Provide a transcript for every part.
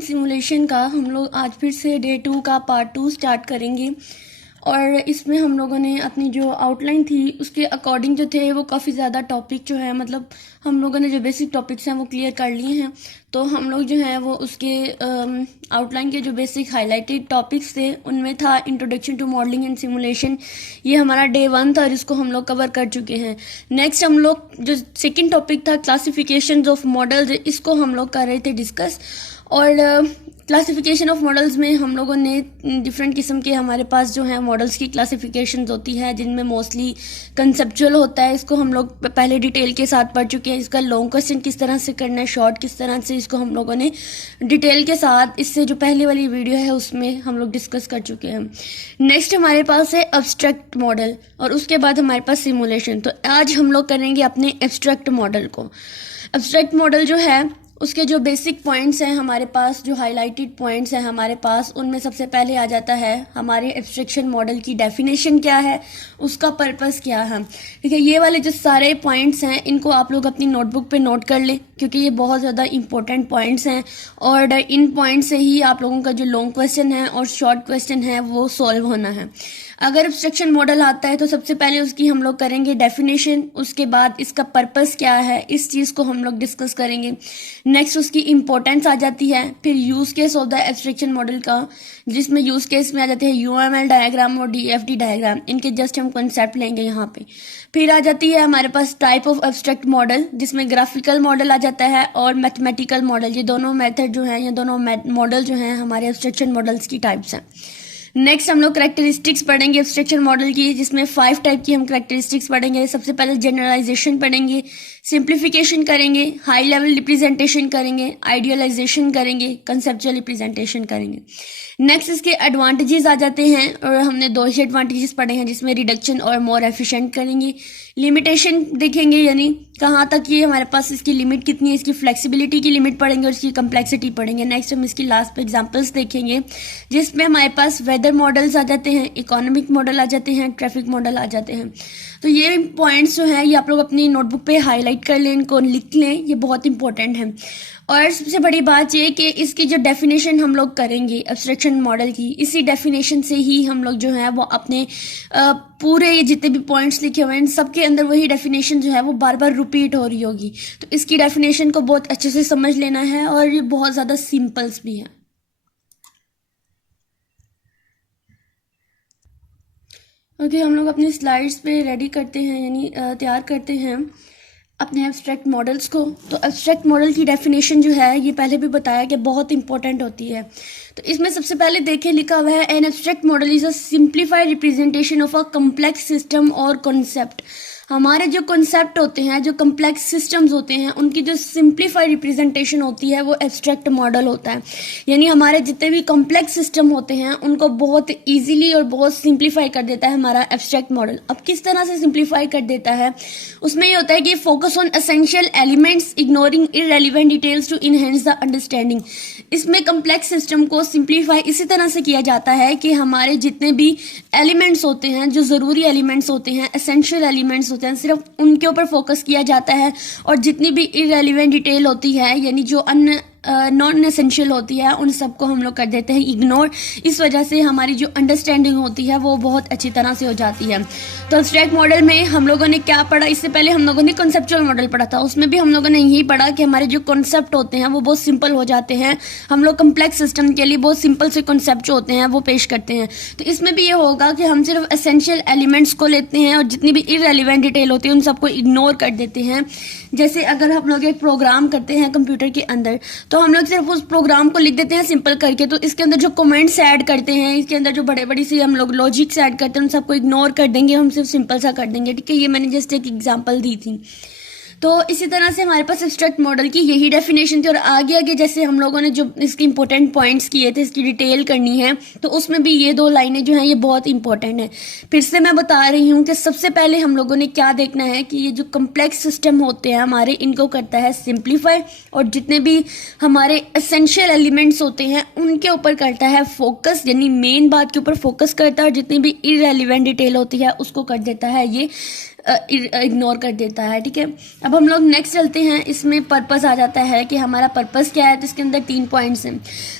And simulation का हम लोग आज फिर से डे 2 का पार्ट 2 स्टार्ट करेंगे। और इसमें हम लोगों ने अपनी जो आउटलाइन थी उसके अकॉर्डिंग जो थे वो काफ़ी ज़्यादा टॉपिक जो है मतलब हम लोगों ने जो बेसिक टॉपिक्स हैं वो क्लियर कर लिए हैं। तो हम लोग जो है वो उसके आउटलाइन के जो बेसिक हाईलाइटेड टॉपिक्स थे उनमें था introduction to modelling and simulation. ये हमारा डे 1 था और इसको हम लोग कवर कर चुके हैं। नेक्स्ट हम लोग जो सेकंड टॉपिक था क्लासिफिकेशन ऑफ मॉडल्स, इसको हम लोग कर रहे थे डिस्कस। और क्लासिफिकेशन ऑफ मॉडल्स में हम लोगों ने डिफरेंट किस्म के हमारे पास जो है मॉडल्स की क्लासिफिकेशन होती है जिनमें मोस्टली कंसेप्चुअल होता है। इसको हम लोग पहले डिटेल के साथ पढ़ चुके हैं। इसका लॉन्ग क्वेश्चन किस तरह से करना है, शॉर्ट किस तरह से, इसको हम लोगों ने डिटेल के साथ इससे जो पहले वाली वीडियो है उसमें हम लोग डिस्कस कर चुके हैं। नेक्स्ट हमारे पास है एब्स्ट्रैक्ट मॉडल और उसके बाद हमारे पास सिमुलेशन। तो आज हम लोग करेंगे अपने एब्स्ट्रैक्ट मॉडल को। एब्स्ट्रैक्ट मॉडल जो है उसके जो बेसिक पॉइंट्स हैं हमारे पास, जो हाईलाइटेड पॉइंट्स हैं हमारे पास, उनमें सबसे पहले आ जाता है हमारे एब्स्ट्रैक्शन मॉडल की डेफिनेशन क्या है, उसका पर्पस क्या है। ठीक है, ये वाले जो सारे पॉइंट्स हैं इनको आप लोग अपनी नोटबुक पे नोट कर लें क्योंकि ये बहुत ज़्यादा इंपॉर्टेंट पॉइंट्स हैं और इन पॉइंट से ही आप लोगों का जो लॉन्ग क्वेश्चन है और शॉर्ट क्वेश्चन है वो सॉल्व होना है। अगर एब्स्ट्रैक्शन मॉडल आता है तो सबसे पहले उसकी हम लोग करेंगे डेफिनेशन, उसके बाद इसका पर्पस क्या है इस चीज़ को हम लोग डिस्कस करेंगे। नेक्स्ट उसकी इंपॉर्टेंस आ जाती है। फिर use case of the abstraction model का, जिसमें यूज केस में आ जाते हैं यूएमएल डायग्राम और डीएफडी डायग्राम, इनके जस्ट हम कॉन्सेप्ट लेंगे यहाँ पे। फिर आ जाती है हमारे पास टाइप ऑफ एब्स्ट्रैक्ट मॉडल, जिसमें ग्राफिकल मॉडल आ जाता है और मैथमेटिकल मॉडल। ये दोनों मेथड जो है, ये दोनों मॉडल जो हैं हमारे एब्स्ट्रैक्शन मॉडल्स की टाइप्स हैं। नेक्स्ट हम लोग करेक्टरिस्टिक्स पढ़ेंगे एब्स्ट्रैक्शन मॉडल की, जिसमें 5 टाइप की हम करेक्टरिस्टिक्स पढ़ेंगे। सबसे पहले जनरलाइजेशन पढ़ेंगे, सिंप्लीफिकेशन करेंगे, हाई लेवल रिप्रेजेंटेशन करेंगे, आइडियलाइजेशन करेंगे, कंसेप्चुअल रिप्रेजेंटेशन करेंगे। नेक्स्ट इसके एडवांटेजेस आ जाते हैं और हमने 2 ही एडवांटेजेस पढ़े हैं जिसमें रिडक्शन और मोर एफिशिएंट करेंगे। लिमिटेशन देखेंगे, यानी कहाँ तक ये हमारे पास इसकी लिमिट कितनी है, इसकी फ्लेक्सिबिलिटी की लिमिट पढ़ेंगे और इसकी कम्प्लेक्सिटी पढ़ेंगे। नेक्स्ट हम इसकी लास्ट पे एग्जांपल्स देखेंगे जिसमें हमारे पास वेदर मॉडल्स आ जाते हैं, इकोनॉमिक मॉडल आ जाते हैं, ट्रैफिक मॉडल आ जाते हैं। तो ये पॉइंट्स जो है ये आप लोग अपनी नोटबुक पे हाईलाइट कर लें, इनको लिख लें, ये बहुत इंपॉर्टेंट है। और सबसे बड़ी बात ये कि इसकी जो डेफिनेशन हम लोग करेंगे एब्स्ट्रैक्शन मॉडल की, इसी डेफिनेशन से ही हम लोग जो है वो अपने पूरे जितने भी पॉइंट्स लिखे हुए हैं सबके अंदर वही डेफिनेशन जो है वो बार बार रिपीट हो रही होगी। तो इसकी डेफिनेशन को बहुत अच्छे से समझ लेना है और ये बहुत ज़्यादा सिंपल्स भी है। ओके, हम लोग अपने स्लाइड्स पे रेडी करते हैं, यानी तैयार करते हैं अपने एब्स्ट्रैक्ट मॉडल्स को। तो एब्स्ट्रैक्ट मॉडल की डेफिनेशन जो है ये पहले भी बताया कि बहुत इंपॉर्टेंट होती है। तो इसमें सबसे पहले देखिए लिखा हुआ है an abstract model is a simplified representation of a complex system और कॉन्सेप्ट। हमारे जो कॉन्सेप्ट होते हैं, जो कम्प्लेक्स सिस्टम्स होते हैं, उनकी जो सिंप्लीफाइड रिप्रेजेंटेशन होती है वो एब्स्ट्रैक्ट मॉडल होता है। यानी हमारे जितने भी कॉम्प्लेक्स सिस्टम होते हैं उनको बहुत इजीली और बहुत सिंप्लीफाई कर देता है हमारा एब्स्ट्रैक्ट मॉडल। अब किस तरह से सिंप्लीफाई कर देता है, उसमें ये होता है कि focus on essential elements ignoring irrelevant details to enhance the understanding. इसमें कम्प्लेक्स सिस्टम को सिंप्लीफाई इसी तरह से किया जाता है कि हमारे जितने भी एलिमेंट्स होते हैं, जो ज़रूरी एलिमेंट्स होते हैं, एसेंशियल एलिमेंट्स होते हैं, सिर्फ उनके ऊपर फोकस किया जाता है और जितनी भी इररेलेवेंट डिटेल होती है, यानी जो नॉन एसेंशियल होती है, उन सबको हम लोग कर देते हैं इग्नोर। इस वजह से हमारी जो अंडरस्टैंडिंग होती है वो बहुत अच्छी तरह से हो जाती है। तो एब्स्ट्रैक्ट मॉडल में हम लोगों ने क्या पढ़ा, इससे पहले हम लोगों ने कॉन्सेप्चुअल मॉडल पढ़ा था, उसमें भी हम लोगों ने यही पढ़ा कि हमारे जो कॉन्सेप्ट होते हैं वो बहुत सिंपल हो जाते हैं। हम लोग कम्प्लेक्स सिस्टम के लिए बहुत सिंपल से कॉन्सेप्ट जो होते हैं वो पेश करते हैं। तो इसमें भी ये होगा कि हम सिर्फ एसेंशियल एलिमेंट्स को लेते हैं और जितनी भी इररेलेवेंट डिटेल होती है उन सबको इग्नोर कर देते हैं। जैसे अगर हम लोग एक प्रोग्राम करते हैं कंप्यूटर के अंदर, तो हम लोग सिर्फ उस प्रोग्राम को लिख देते हैं सिंपल करके, तो इसके अंदर जो कमेंट्स ऐड करते हैं, इसके अंदर जो बड़े बड़ी सी हम लोग लॉजिक्स ऐड करते हैं उन सबको इग्नोर कर देंगे, हम सिर्फ सिंपल सा कर देंगे। ठीक है, ये मैंने जस्ट एक एग्जांपल दी थी। तो इसी तरह से हमारे पास एब्स्ट्रैक्ट मॉडल की यही डेफिनेशन थी और आगे आगे जैसे हम लोगों ने जो इसके इंपॉर्टेंट पॉइंट्स किए थे, इसकी डिटेल करनी है, तो उसमें भी ये 2 लाइनें जो हैं ये बहुत इंपॉर्टेंट है। फिर से मैं बता रही हूँ कि सबसे पहले हम लोगों ने क्या देखना है कि ये जो कम्प्लेक्स सिस्टम होते हैं हमारे, इनको करता है सिंप्लीफाई और जितने भी हमारे एसेंशियल एलिमेंट्स होते हैं उनके ऊपर करता है फोकस, यानी मेन बात के ऊपर फोकस करता है और जितनी भी इररेलेवेंट डिटेल होती है उसको कर देता है ये इग्नोर कर देता है। ठीक है, अब हम लोग नेक्स्ट चलते हैं। इसमें पर्पस आ जाता है कि हमारा पर्पस क्या है। तो इसके अंदर 3 पॉइंट्स हैं।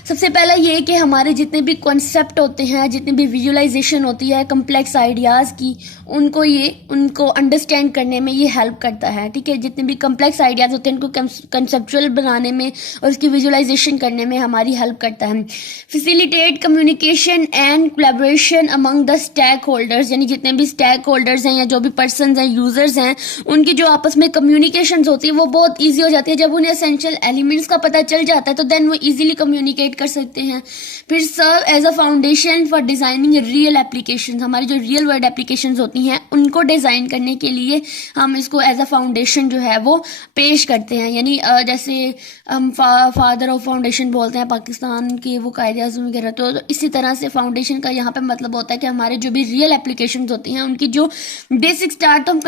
सबसे पहला ये कि हमारे जितने भी कॉन्सेप्ट होते हैं, जितनी भी विजुअलाइजेशन होती है कम्प्लेक्स आइडियाज़ की, उनको अंडरस्टैंड करने में ये हेल्प करता है। ठीक है, जितने भी कम्प्लेक्स आइडियाज़ होते हैं उनको कंसेप्चुअल बनाने में और उसकी विजुअलाइजेशन करने में हमारी हेल्प करता है। Facilitate communication and collaboration among the stakeholders, यानी जितने भी स्टेक होल्डर्स हैं या जो भी पर्सन हैं, यूजर्स हैं, उनकी जो आपस में कम्युनिकेशन होती है वो बहुत ईजी हो जाती है। जब उन्हें एसेंशियल एलिमेंट्स का पता चल जाता है तो देन वो ईजिली कम्युनिकेट कर सकते हैं। फिर serve as a foundation for designing real application, हमारी जो रियल वर्ल्ड एप्लीकेशन होती हैं उनको डिजाइन करने के लिए हम इसको एज अ फाउंडेशन जो है वो पेश करते हैं। यानी जैसे हम फादर ऑफ फाउंडेशन बोलते हैं पाकिस्तान के वो कायदे आज़म वगैरह, तो इसी तरह से फाउंडेशन का यहाँ पे मतलब होता है कि हमारे जो भी रियल एप्लीकेशन होती हैं उनकी जो बेसिक स्टार्ट हम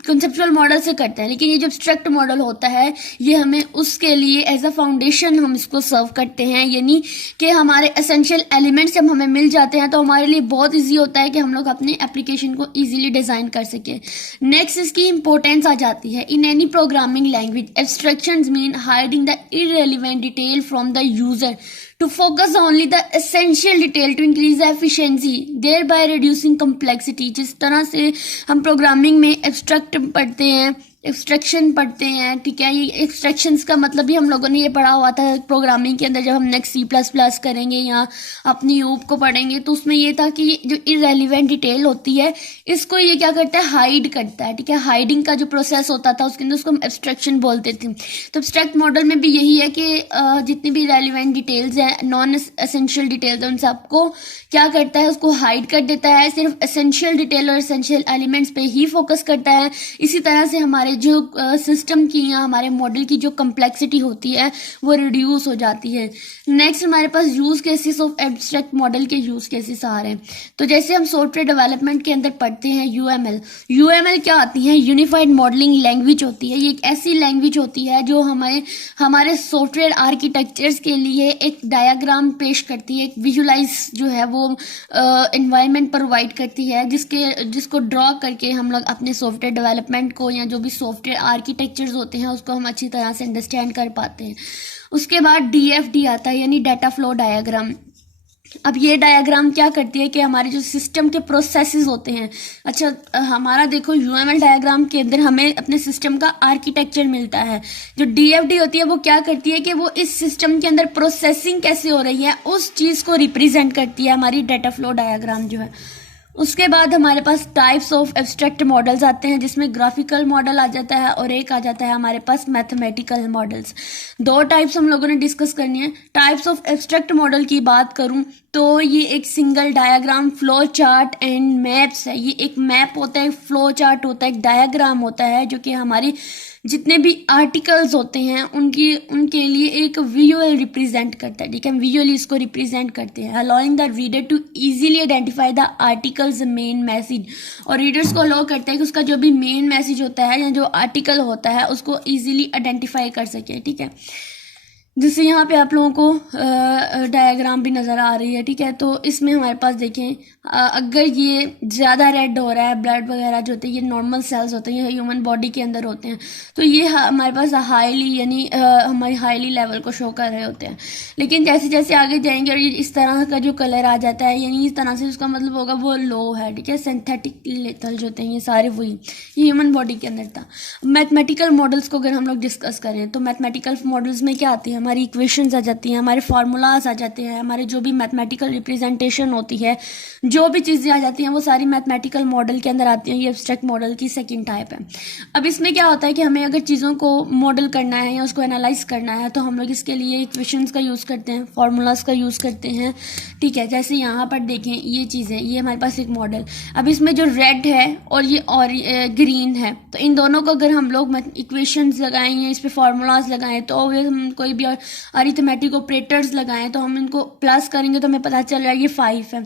कंसेप्चुअल मॉडल से करते हैं, लेकिन ये जो एब्स्ट्रैक्ट मॉडल होता है ये हमें उसके लिए एज अ फाउंडेशन हम इसको सर्व करते हैं। यानी कि हमारे एसेंशियल एलिमेंट्स जब हमें मिल जाते हैं तो हमारे लिए बहुत इजी होता है कि हम लोग अपने एप्लीकेशन को इजीली डिजाइन कर सकें। नेक्स्ट इसकी इंपॉर्टेंस आ जाती है। In any programming language abstractions mean hiding the irrelevant detail from the user to focus only the essential detail to increase the efficiency thereby reducing complexity। जिस तरह से हम प्रोग्रामिंग में एब्स्ट्रैक्ट पढ़ते हैं, एक्सट्रैक्शन पढ़ते हैं, ठीक है, ये एक्सट्रैक्शंस का मतलब भी हम लोगों ने ये पढ़ा हुआ था प्रोग्रामिंग के अंदर। जब हम नेक्स्ट C++ करेंगे या अपनी यूप को पढ़ेंगे तो उसमें ये था कि जो इररेलेवेंट डिटेल होती है इसको ये क्या करता है, हाइड करता है। ठीक है, हाइडिंग का जो प्रोसेस होता था उसके अंदर उसको हम एब्स्ट्रैक्शन बोलते थे। तो एब्स्ट्रैक्ट मॉडल में भी यही है कि जितनी भी रेलिवेंट डिटेल्स हैं, नॉन एसेंशियल डिटेल्स हैं, उन सबको क्या करता है, उसको हाइड कर देता है। सिर्फ एसेंशियल डिटेल और एसेंशियल एलिमेंट्स पे ही फोकस करता है। इसी तरह से हमारे जो सिस्टम की या हमारे मॉडल की जो कम्प्लेक्सिटी होती है वो रिड्यूस हो जाती है। नेक्स्ट हमारे पास use cases of abstract model के यूज केसेस आ रहे हैं। तो जैसे हम सॉफ्टवेयर डेवलपमेंट के अंदर पढ़ते हैं यूएमएल क्या आती है, यूनिफाइड मॉडलिंग लैंग्वेज होती है। ये एक ऐसी लैंग्वेज होती है जो हमारे सॉफ्टवेयर आर्किटेक्चर्स के लिए एक डायग्राम पेश करती है, एक विजुलाइज जो है वो एनवायरनमेंट प्रोवाइड करती है, जिसको ड्रॉ करके हम लोग अपने सॉफ्टवेयर डेवलपमेंट को या जो भी सॉफ्टवेयर आर्किटेक्चर्स होते हैं उसको हम अच्छी तरह से अंडरस्टैंड कर पाते हैं। उसके बाद DFD आता है, यानी डाटा फ्लो डायग्राम। अब ये डायग्राम क्या करती है कि हमारे जो सिस्टम के प्रोसेसेस होते हैं, अच्छा हमारा देखो UML डायग्राम के अंदर हमें अपने सिस्टम का आर्किटेक्चर मिलता है। जो DFD होती है वो क्या करती है कि वो इस सिस्टम के अंदर प्रोसेसिंग कैसे हो रही है उस चीज़ को रिप्रेजेंट करती है हमारी डाटा फ्लो डायग्राम जो है। उसके बाद हमारे पास टाइप्स ऑफ एब्स्ट्रैक्ट मॉडल्स आते हैं, जिसमें ग्राफिकल मॉडल आ जाता है और एक आ जाता है हमारे पास मैथमेटिकल मॉडल्स। 2 टाइप्स हम लोगों ने डिस्कस करनी है। टाइप्स ऑफ एब्स्ट्रैक्ट मॉडल की बात करूं तो ये एक single diagram, flow chart and maps है। ये एक मैप होता है, फ्लो चार्ट होता है, एक डायग्राम होता है जो कि हमारी जितने भी आर्टिकल्स होते हैं उनके लिए एक विजुअल रिप्रेजेंट करता है। ठीक है, विजुअली इसको रिप्रेजेंट करते हैं, allowing the reader to easily identify the articles main message. और रीडर्स को अलाउ करता है कि उसका जो भी मेन मैसेज होता है या जो आर्टिकल होता है उसको इजीली आइडेंटिफाई कर सके। ठीक है, जिससे यहाँ पे आप लोगों को डायग्राम भी नज़र आ रही है। ठीक है, तो इसमें हमारे पास देखें अगर ये ज़्यादा रेड हो रहा है, ब्लड वगैरह जो होते हैं ये नॉर्मल सेल्स होते हैं, ये ह्यूमन बॉडी के अंदर होते हैं, तो ये हमारे पास हाईली यानी हमारी हाईली लेवल को शो कर रहे होते हैं। लेकिन जैसे जैसे आगे जाएंगे और ये इस तरह का जो कलर आ जाता है यानी इस तरह से उसका मतलब होगा वो लो है। ठीक है, सिंथेटिक लेथल जो होते हैं ये सारे वही ये ह्यूमन बॉडी के अंदर था। मैथमेटिकल मॉडल्स को अगर हम लोग डिस्कस करें तो मैथमेटिकल मॉडल्स में क्या आती है, हमारी इक्वेशंस आ जाती हैं, हमारे फार्मूलाज आ जाते हैं, हमारे जो भी मैथमेटिकल रिप्रेजेंटेशन होती है, जो भी चीज़ें आ जाती हैं वो सारी मैथमेटिकल मॉडल के अंदर आती हैं। ये एब्स्ट्रैक्ट मॉडल की सेकंड टाइप है। अब इसमें क्या होता है कि हमें अगर चीज़ों को मॉडल करना है या उसको एनालाइज करना है तो हम लोग इसके लिए इक्वेशंस का यूज़ करते हैं, फार्मूलाज का यूज़ करते हैं। ठीक है, जैसे यहाँ पर देखें ये चीज़ है, ये हमारे पास एक मॉडल। अब इसमें जो रेड है और ये ग्रीन है, तो इन दोनों को अगर हम लोग इक्वेशंस लगाएं या इस पर फार्मूलाज लगाएं तो हम कोई भी अरिथमेटिक ऑपरेटर्स लगाएं तो हम इनको प्लस करेंगे तो हमें पता चल रहा है ये 5 है,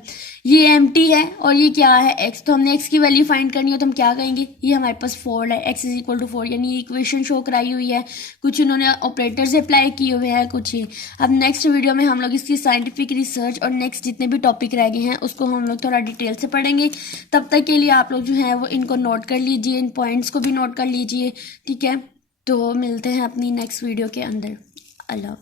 ये एम्प्टी है और ये क्या है x। तो हमने x की वैल्यू फाइंड करनी है तो हम क्या कहेंगे, ये हमारे पास 4 है, x इज इक्वल टू 4, यानी ये इक्वेशन शो कराई हुई है, कुछ इन्होंने ऑपरेटर्स अप्लाई किए हुए हैं कुछ ही। अब नेक्स्ट वीडियो में हम लोग इसकी साइंटिफिक रिसर्च और नेक्स्ट जितने भी टॉपिक रह गए हैं उसको हम लोग थोड़ा डिटेल से पढ़ेंगे। तब तक के लिए आप लोग जो है वो इनको नोट कर लीजिए, इन पॉइंट्स को भी नोट कर लीजिए, ठीक है। तो मिलते हैं अपनी नेक्स्ट वीडियो के अंदर। अल्लाह।